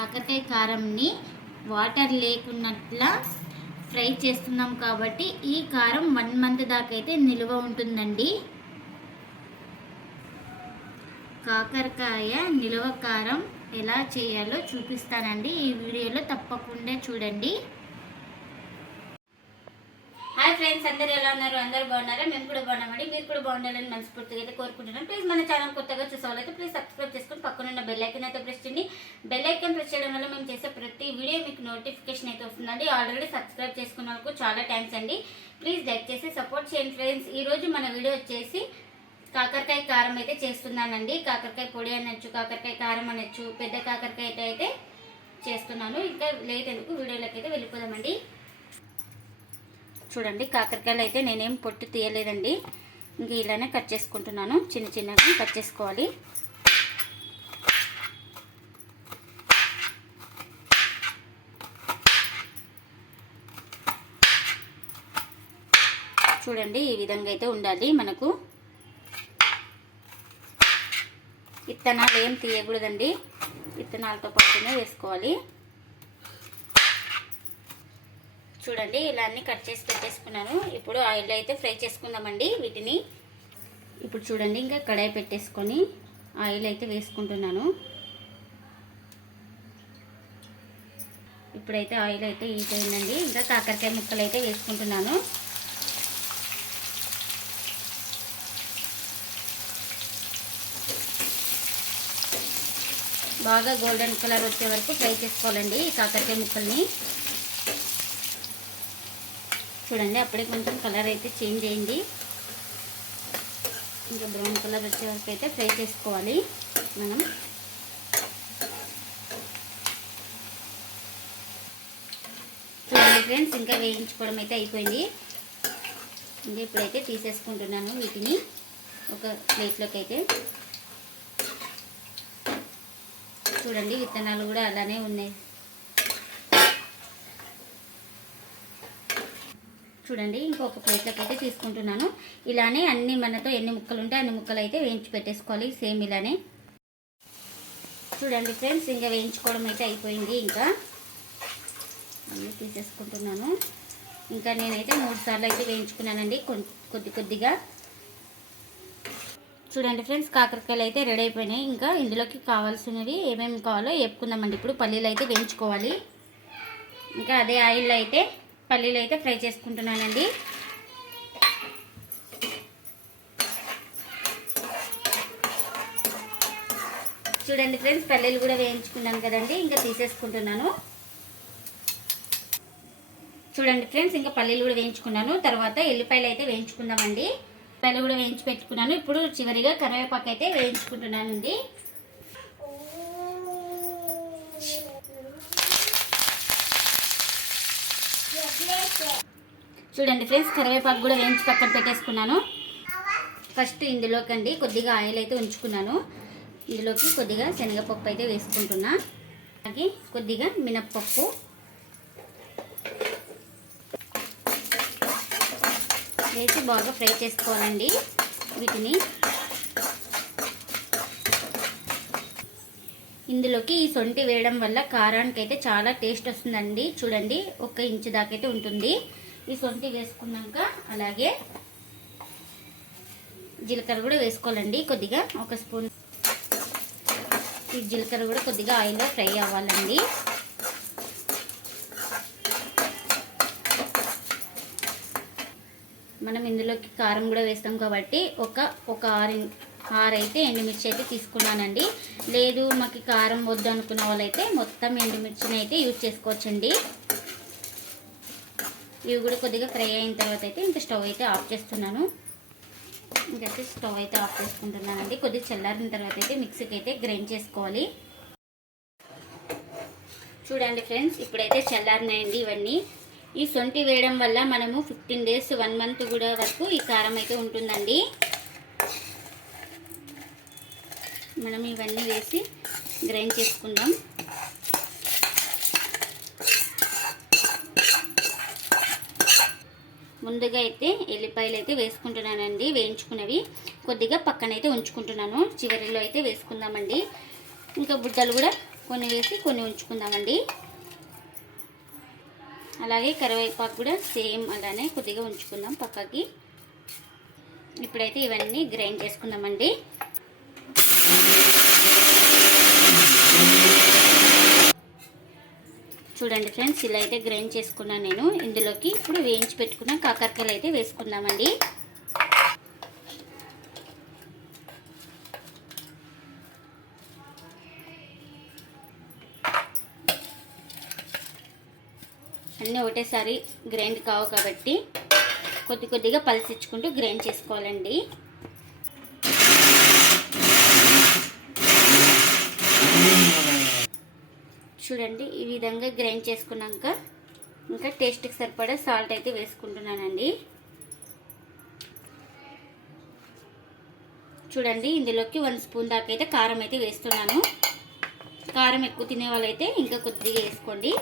కాకరకాయ కారంని water లేకున్నట్లా fry చేస్తున్నాం కాబట్టి ఈ కారం వన్ మంత్ దాకా అయితే నిల్వ ఉంటుందండి. కాకరకాయ నిల్వ కారం ఎలా చేయాలో చూపిస్తానండి. ఈ వీడియోలో తప్పకుండా చూడండి. హాయ్ ఫ్రెండ్స్ అందరు ఎలా ఉన్నారు? అందరు బాగున్నారా? మేము కూడా బాగున్నామండి. మీరు కూడా బాగుండాలని మనస్ఫూర్తిగా అయితే కోరుకుంటున్నాం. ప్లీజ్ మన ఛానల్ కొత్తగా చూసే ప్లీజ్ సబ్స్క్రైబ్ చేసుకొని పక్కనున్న బెల్ ఐకన్ అయితే ప్రెస్ చేయండి. బెల్ ఐకన్ ప్రెస్ చేయడం వల్ల మేము చేసే ప్రతి వీడియో మీకు నోటిఫికేషన్ అయితే వస్తుందండి. ఆల్రెడీ సబ్స్క్రైబ్ చేసుకున్న వాళ్ళకు చాలా థ్యాంక్స్ అండి. ప్లీజ్ లైక్ చేసి సపోర్ట్ చేయండి ఫ్రెండ్స్ ఈ రోజు మన వీడియో వచ్చేసి కాకరకాయ కారం అయితే చేస్తున్నానండి. కాకరకాయ పొడి అనొచ్చు కాకరకాయ కారం అనొచ్చు పెద్ద కాకరకాయ అయితే అయితే చేస్తున్నాను. ఇంకా లేట్ ఎందుకు? వీడియోలోకి అయితే వెళ్ళిపోదామండి. చూడండి కాకరకాయలు అయితే నేనేం పొట్టు తీయలేదండి. ఇంక ఇలానే కట్ చేసుకుంటున్నాను. చిన్న చిన్నగా కట్ చేసుకోవాలి. చూడండి ఈ విధంగా అయితే ఉండాలి మనకు. విత్తనాలు ఏం తీయకూడదండి. విత్తనాలతో పాటునే వేసుకోవాలి. చూడండి ఇలా అన్ని కట్ చేసి పెట్టేసుకున్నాను. ఇప్పుడు ఆయిల్ అయితే ఫ్రై చేసుకుందామండి వీటిని. ఇప్పుడు చూడండి ఇంకా కడాయి పెట్టేసుకొని ఆయిల్ అయితే వేసుకుంటున్నాను. ఇప్పుడైతే ఆయిల్ అయితే హీట్ అయిందండి. ఇంకా కాకరకాయ ముక్కలు అయితే వేసుకుంటున్నాను. బాగా గోల్డెన్ కలర్ వచ్చే వరకు ఫ్రై చేసుకోవాలండి ఈ కాకరకాయ ముక్కల్ని. చూడండి అప్పుడే కొంచెం కలర్ అయితే చేంజ్ అయింది. ఇంకా బ్రౌన్ కలర్ వచ్చే వరకు అయితే ఫ్రై చేసుకోవాలి మనం. చూడండి ఫ్రెండ్స్ ఇంకా వేయించుకోవడం అయితే అయిపోయింది. ఇంకా ఇప్పుడైతే తీసేసుకుంటున్నాను వీటిని ఒక ప్లేట్లోకి అయితే. చూడండి విత్తనాలు కూడా అలానే ఉన్నాయి. చూడండి ఇంకొక ప్లేట్లోకి అయితే తీసుకుంటున్నాను. ఇలానే అన్ని మనతో ఎన్ని ముక్కలు ఉంటే అన్ని ముక్కలు అయితే వేయించి పెట్టేసుకోవాలి సేమ్ ఇలానే. చూడండి ఫ్రెండ్స్ ఇంకా వేయించుకోవడం అయితే అయిపోయింది ఇంకా. అన్నీ తీసేసుకుంటున్నాను. ఇంకా నేనైతే మూడు సార్లు అయితే వేయించుకున్నానండి కొద్ది కొద్దిగా. చూడండి ఫ్రెండ్స్ కాకరకాయలు అయితే రెడీ అయిపోయినాయి. ఇంకా ఇందులోకి కావాల్సినవి ఏమేమి కావాలో చెప్పుకుందామండి ఇప్పుడు పల్లీలు అయితే వేయించుకోవాలి. ఇంకా అదే ఆయిల్ అయితే పల్లీలు అయితే ఫ్రై చేసుకుంటున్నానండి. చూడండి ఫ్రెండ్స్ పల్లీలు కూడా వేయించుకున్నాను కదండి ఇంకా తీసేసుకుంటున్నాను. చూడండి ఫ్రెండ్స్ ఇంకా పల్లీలు కూడా వేయించుకున్నాను. తర్వాత ఎల్లిపాయలు అయితే వేయించుకుందామండి. ఎల్లిపాయలు కూడా వేయించి పెట్టుకున్నాను. ఇప్పుడు చివరిగా కరివేపాకు అయితే వేయించుకుంటున్నానండి. చూడండి ఫ్రెండ్స్ కరివేపాకు కూడా వేయించి పక్కన పెట్టేసుకున్నాను. ఫస్ట్ ఇందులోకి అండి కొద్దిగా ఆయిల్ అయితే ఉంచుకున్నాను. ఇందులోకి కొద్దిగా శనగపప్పు అయితే వేసుకుంటున్నా. అలాగే కొద్దిగా మినప్పప్పు. వేసి బాగా ఫ్రై చేసుకోవాలండి. వీటిని ఇందులోకి ఈ సొంటి వేయడం వల్ల కారానికి అయితే చాలా టేస్ట్ వస్తుందండి. చూడండి ఒక ఇంచు దాకైతే అయితే ఉంటుంది. ఈ సొంటి వేసుకున్నాక అలాగే జీలకర్ర కూడా వేసుకోవాలండి. కొద్దిగా ఒక స్పూన్ ఈ జీలకర్ర కూడా కొద్దిగా ఆయిల్లో ఫ్రై అవ్వాలండి. మనం ఇందులోకి కారం కూడా వేస్తాం కాబట్టి ఒక ఒక ఆరు ఆరు అయితే ఎండుమిర్చి అయితే తీసుకున్నానండి. లేదు మాకు కారం వద్దు అనుకున్న వాళ్ళైతే మొత్తం ఎండుమిర్చిని అయితే యూజ్ చేసుకోవచ్చండి. ఇవి కూడా కొద్దిగా ఫ్రై అయిన తర్వాత అయితే ఇంకా స్టవ్ అయితే ఆఫ్ చేస్తున్నాను. ఇంకైతే స్టవ్ అయితే ఆఫ్ చేసుకుంటున్నానండి. కొద్దిగా చల్లారిన తర్వాత అయితే మిక్సీకి అయితే గ్రైండ్ చేసుకోవాలి. చూడండి ఫ్రెండ్స్ ఇప్పుడైతే చల్లారినాయండి ఇవన్నీ. ఈ సొంటి వేయడం వల్ల మనము ఫిఫ్టీన్ డేస్ వన్ మంత్ కూడా వరకు ఈ కారం అయితే ఉంటుందండి. మనం ఇవన్నీ వేసి గ్రైండ్ చేసుకుందాం. ముందుగా అయితే ఎల్లిపాయలు అయితే వేసుకుంటున్నానండి వేయించుకున్నవి. కొద్దిగా పక్కనైతే ఉంచుకుంటున్నాను. చివరిలో అయితే వేసుకుందామండి. ఇంకా బుడ్డలు కూడా కొన్ని వేసి కొన్ని ఉంచుకుందామండి. అలాగే కరివేపాకు కూడా సేమ్ అలానే కొద్దిగా ఉంచుకుందాం పక్కకి. ఇప్పుడైతే ఇవన్నీ గ్రైండ్ చేసుకుందామండి. చూడండి ఫ్రెండ్స్ ఇలా అయితే గ్రైండ్ చేసుకున్నాను నేను. ఇందులోకి ఇప్పుడు వేయించి పెట్టుకున్న కాకరకాయలు అయితే వేసుకుందామండి. అన్నీ ఒకటేసారి గ్రైండ్ కావు కాబట్టి కొద్ది కొద్దిగా పలిచిచ్చుకుంటూ గ్రైండ్ చేసుకోవాలండి. చూడండి ఈ విధంగా గ్రైండ్ చేసుకున్నాక ఇంకా టేస్ట్కి సరిపడా సాల్ట్ అయితే వేసుకుంటున్నానండి. చూడండి ఇందులోకి వన్ స్పూన్ దాకా అయితే కారం అయితే వేస్తున్నాను. కారం ఎక్కువ తినే వాళ్ళైతే ఇంకా కొద్దిగా వేసుకోండి.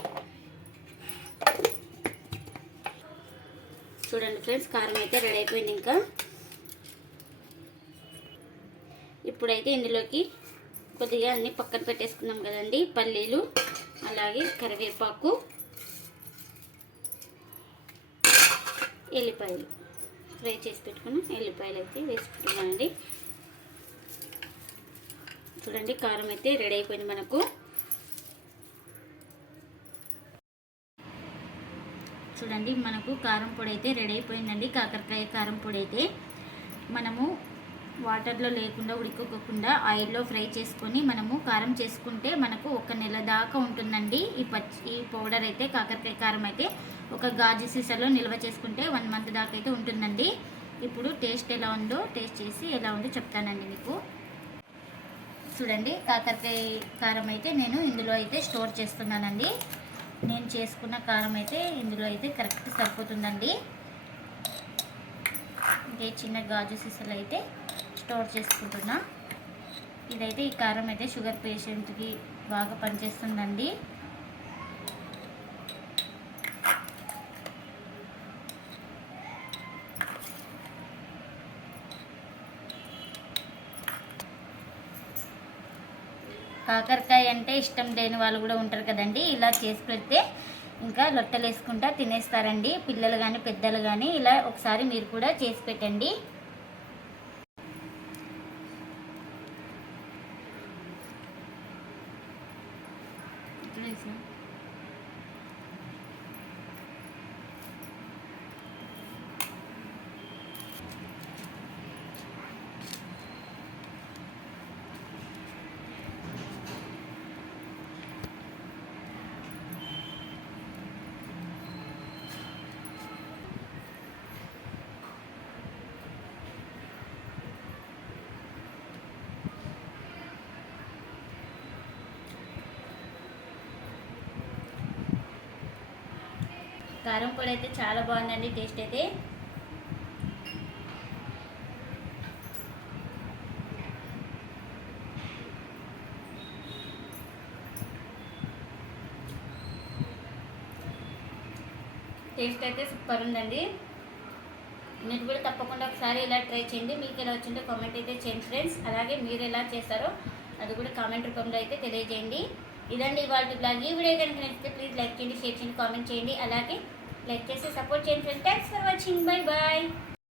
చూడండి ఫ్రెండ్స్ కారం అయితే రెడీ అయిపోయింది ఇంకా. ఇప్పుడైతే ఇందులోకి కొద్దిగా అన్ని పక్కన పెట్టేసుకున్నాం కదండి పల్లీలు. అలాగే కరివేపాకు ఎల్లిపాయలు. ఫ్రై చేసి పెట్టుకున్న ఎల్లిపాయలు అయితే వేసుకుంటున్నానండి చూడండి కారం అయితే రెడీ అయిపోయింది మనకు. చూడండి మనకు కారం పొడి అయితే రెడీ అయిపోయిందండి. కాకరకాయ కారం పొడి అయితే మనము వాటర్లో లేకుండా ఉడికకుండా ఆయిల్లో ఫ్రై చేసుకొని మనము కారం చేసుకుంటే మనకు ఒక నెల దాకా ఉంటుందండి. ఈ పచ్చి ఈ పౌడర్ అయితే కాకరకాయ కారం అయితే ఒక గాజు సీసాలో నిల్వ చేసుకుంటే వన్ మంత్ దాకా అయితే ఉంటుందండి. ఇప్పుడు టేస్ట్ ఎలా ఉందో టేస్ట్ చేసి ఎలా ఉందో చెప్తానండి మీకు. చూడండి కాకరకాయ కారం అయితే నేను ఇందులో అయితే స్టోర్ చేస్తున్నానండి. నేను చేసుకున్న కారం అయితే ఇందులో అయితే కరెక్ట్ సరిపోతుందండి. ఇంకే చిన్న గాజు సీసాలు అయితే స్టోర్ చేసుకుంటున్నా. ఇదైతే ఈ కారం అయితే షుగర్ పేషెంట్కి బాగా పనిచేస్తుందండి. కాకరకాయ అంటే ఇష్టం లేని వాళ్ళు కూడా ఉంటారు కదండి. ఇలా చేసి పెడితే ఇంకా లొట్టలు వేసుకుంటా తినేస్తారండి. పిల్లలు కానీ పెద్దలు కానీ ఇలా ఒకసారి మీరు కూడా చేసి పెట్టండి. আসসালাম కారం పొడి అయితే చాలా బాగుందండి టేస్ట్ అయితే. టేస్ట్ అయితే సూపర్ ఉందండి. మీరు కూడా తప్పకుండా ఒకసారి ఇలా ట్రై చేయండి. మీకు ఎలా వచ్చిందో కామెంట్ అయితే చేయండి ఫ్రెండ్స్. అలాగే మీరు ఎలా చేస్తారో అది కూడా కామెంట్ రూపంలో అయితే తెలియజేయండి. ఇదండి ఇవాళ బ్లాగ్. ఈ వీడియో కనుక నచ్చితే ప్లీజ్ లైక్ చేయండి షేర్ చేయండి కామెంట్ చేయండి. అలాగే లైక్ చేసి సపోర్ట్ చేయండి. Friends thanks for watching bye bye